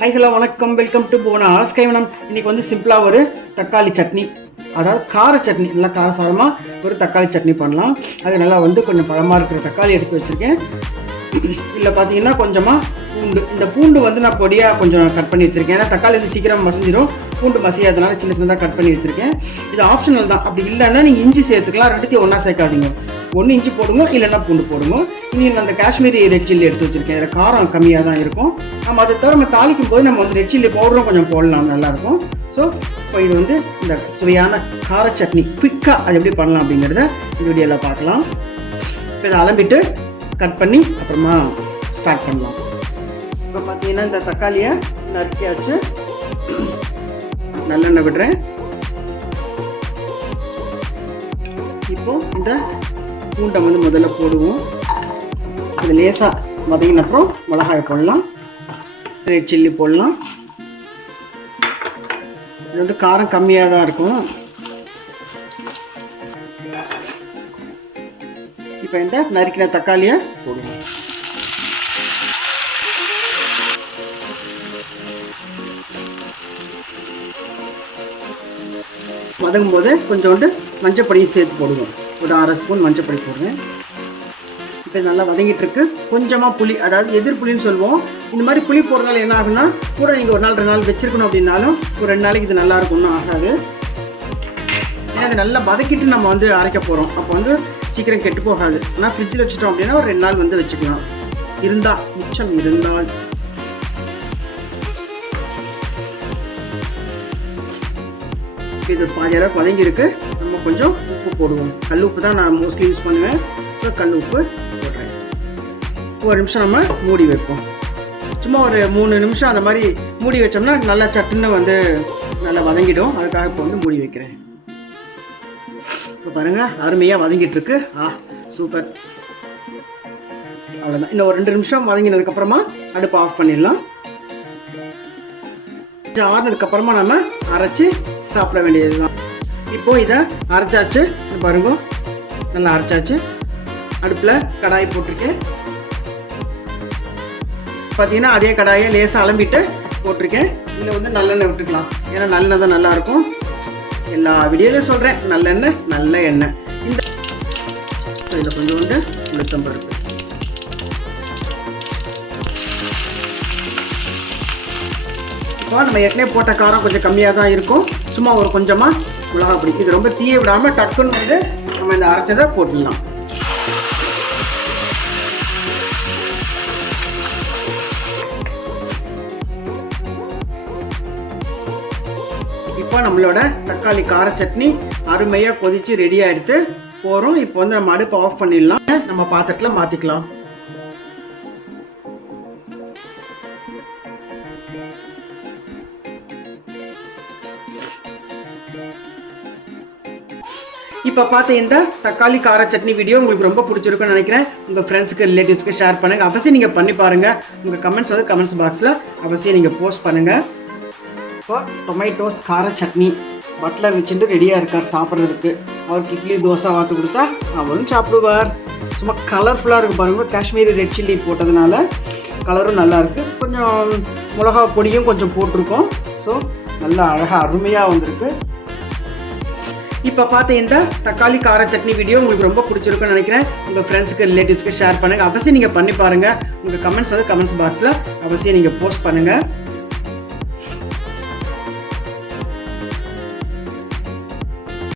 High hello வணக்கம். Welcome to போனா கைவனம் இன்னைக்கு வந்து சிம்பிளாக ஒரு தக்காளி சட்னி. அதாவது கார சட்னி. நல்லா காரசாரமாக ஒரு தக்காளி சட்னி பண்ணலாம். அது நல்லா வந்து கொஞ்சம் பழமாக இருக்கிற தக்காளி எடுத்து வச்சுருக்கேன். இல்லை பார்த்தீங்கன்னா கொஞ்சமாக பூண்டு இந்த பூண்டு வந்து நான் பொடியாக கொஞ்சம் கட் பண்ணி வச்சுருக்கேன். ஏன்னா தக்காளி வந்து சீக்கிரம் மசிஞ்சிடும் பூண்டு மசியாதனால சின்ன சின்னதாக கட் பண்ணி வச்சுருக்கேன். இது ஆப்ஷனல் தான். அப்படி இல்லைன்னா நீங்கள் இஞ்சி சேர்த்துக்கலாம். ரெண்டுத்தையும் ஒன்றா சேர்க்காதீங்க. ஒன்று இஞ்சி போடுங்க இல்லைன்னா பூண்டு போடுங்க. இனி நான் அந்த காஷ்மீரி ரெட் சில்லி எடுத்து வச்சுருக்கேன். இதில் காரம் கம்மியாக தான் இருக்கும். நம்ம அதை தவிர நம்ம தாளிக்கும் போது நம்ம வந்து ரெட் சில்லி பவுடரும் கொஞ்சம் போடலாம். நல்லாயிருக்கும் ஸோ இப்போ இது வந்து இந்த சுவையான கார சட்னி குயிக்காக அது எப்படி பண்ணலாம் அப்படிங்கிறத இந்த வீடியோவில் பார்க்கலாம். இப்போ இதை அலம்பிட்டு கட் பண்ணி அப்புறமா ஸ்டார்ட் பண்ணலாம். இப்போ பார்த்தீங்கன்னா இந்த தக்காளியை நறுக்கியாச்சு நல்லெண்ணெய் விடுறேன். இப்போ இந்த பூண்டை வந்து முதல்ல போடுவோம். அது லேசாக வதங்கின அப்புறம் மிளகாய் போடலாம். ரெட் சில்லி போடலாம். இது வந்து காரம் கம்மியாக தான் இருக்கும். இப்போ இந்த நறுக்கின தக்காளியை போடுவோம். வதங்கும் போது கொஞ்சோண்டு மஞ்சப்பொடியும் சேர்த்து போடுவோம். ஒரு அரை ஸ்பூன் மஞ்சப்பொடி போடுவேன் இப்போ நல்லா வதங்கிட்டுருக்கு. கொஞ்சமாக புளி அதாவது எதிர் புளின்னு சொல்லுவோம். இந்த மாதிரி புளி போடுறதால என்ன ஆகுன்னா கூட நீங்கள் ஒரு நாள் ரெண்டு நாள் வச்சுருக்கணும் அப்படின்னாலும் ஒரு ரெண்டு நாளைக்கு இது நல்லா இருக்கும்னு ஆகாது. ஏன்னா அதை நல்லா வதக்கிட்டு நம்ம வந்து அரைக்க போகிறோம் அப்போ வந்து சீக்கிரம் கெட்டு போகாது. ஆனால் ஃப்ரிட்ஜில் வச்சுட்டோம் அப்படின்னா ஒரு ரெண்டு நாள் வந்து வச்சுக்கலாம். இருந்தால் மிச்சம் இருந்தால். இது பாதி அளவு வதங்கியிருக்கு நம்ம கொஞ்சம் உப்பு போடுவோம். கல் உப்பு தான் நான் மோஸ்ட்லி யூஸ் பண்ணுவேன். ஸோ கல் உப்பு போடுறேன். ஒரு நிமிஷம் நம்ம மூடி வைப்போம். சும்மா ஒரு மூணு நிமிஷம் அந்த மாதிரி மூடி வச்சோம்னா நல்லா சட்டுன்னு வந்து நல்லா வதங்கிடும். அதுக்காக இப்போ வந்து மூடி வைக்கிறேன். இப்போ பாருங்கள் அருமையாக வதங்கிட்டு இருக்கு ஆ சூப்பர் அவ்வளோதான் இன்னும் ஒரு ரெண்டு நிமிஷம் வதங்கினதுக்கப்புறமா அடுப்பு ஆஃப் பண்ணிடலாம். ஆறுனதுக்கப்புறமா நம்ம அரைச்சி சாப்பிட வேண்டியது தான் இப்போ இதை அரைச்சாச்சு பாருங்க. நல்லா அரைச்சாச்சு. அடுப்பில் கடாய் போட்டிருக்கேன். பார்த்தீங்கன்னா அதே கடாயை லேசாக அலம்பிட்டு போட்டிருக்கேன். இதில் வந்து நல்லெண்ணெய் விட்டுக்கலாம். ஏன்னா நல்லெண்ணெய் தான் நல்லாயிருக்கும் எல்லா வீடியோலையும் சொல்கிறேன் நல்லெண்ணெய் நல்ல எண்ணெய். இந்த இதில் வந்து உளுத்தம் பருப்பு இப்போ நம்ம ஏற்கனவே போட்ட காரம் கொஞ்சம் கம்மியாக தான் இருக்கும். சும்மா ஒரு கொஞ்சமாக மிளகா பிடிக்கும் இது ரொம்ப தீய விடாமல் டக்குன்னு வந்து நம்ம இந்த அரைச்சதை போட்டுடலாம். இப்போ நம்மளோட தக்காளி கார சட்னி அருமையாக கொதிச்சு ரெடி ஆகிடுத்து போகிறோம் இப்போ வந்து நம்ம அடுப்பை ஆஃப் பண்ணிடலாம். நம்ம பாத்திரத்தில் மாற்றிக்கலாம் இப்போ பார்த்த இந்த தக்காளி கார சட்னி வீடியோ உங்களுக்கு ரொம்ப பிடிச்சிருக்குன்னு நினைக்கிறேன். உங்கள் ஃப்ரெண்ட்ஸுக்கு ரிலேட்டிவ்ஸ்க்கு ஷேர் பண்ணுங்கள் அவசியம் நீங்கள் பண்ணி பாருங்கள் உங்கள் கமெண்ட்ஸ் வந்து கமெண்ட்ஸ் பாக்ஸில் அவசியம் நீங்கள் போஸ்ட் பண்ணுங்கள் இப்போ டொமேட்டோஸ் கார சட்னி பட்லர் வச்சுட்டு ரெடியாக இருக்கார் சாப்பிட்றதுக்கு. அவருக்கு இட்லி தோசை வாத்து கொடுத்தா அவரும் சாப்பிடுவார். சும்மா கலர்ஃபுல்லாக இருக்கும் பாருங்கள் காஷ்மீரி ரெட் சில்லி போட்டதுனால கலரும் நல்லாயிருக்கு கொஞ்சம் மிளகா பொடியும் கொஞ்சம் போட்டிருக்கோம். ஸோ நல்லா அழகாக அருமையாக வந்திருக்கு. இப்போ பார்த்த இந்த தக்காளி கார சட்னி வீடியோ உங்களுக்கு ரொம்ப பிடிச்சிருக்குன்னு நினைக்கிறேன். உங்கள் ஃப்ரெண்ட்ஸுக்கு ரிலேட்டிவ்ஸ்க்கு ஷேர் பண்ணுங்கள் அவசியம் நீங்கள் பண்ணி பாருங்கள் உங்கள் கமெண்ட்ஸ் வந்து கமெண்ட்ஸ் பாக்ஸில் அவசியம் நீங்கள் போஸ்ட் பண்ணுங்கள்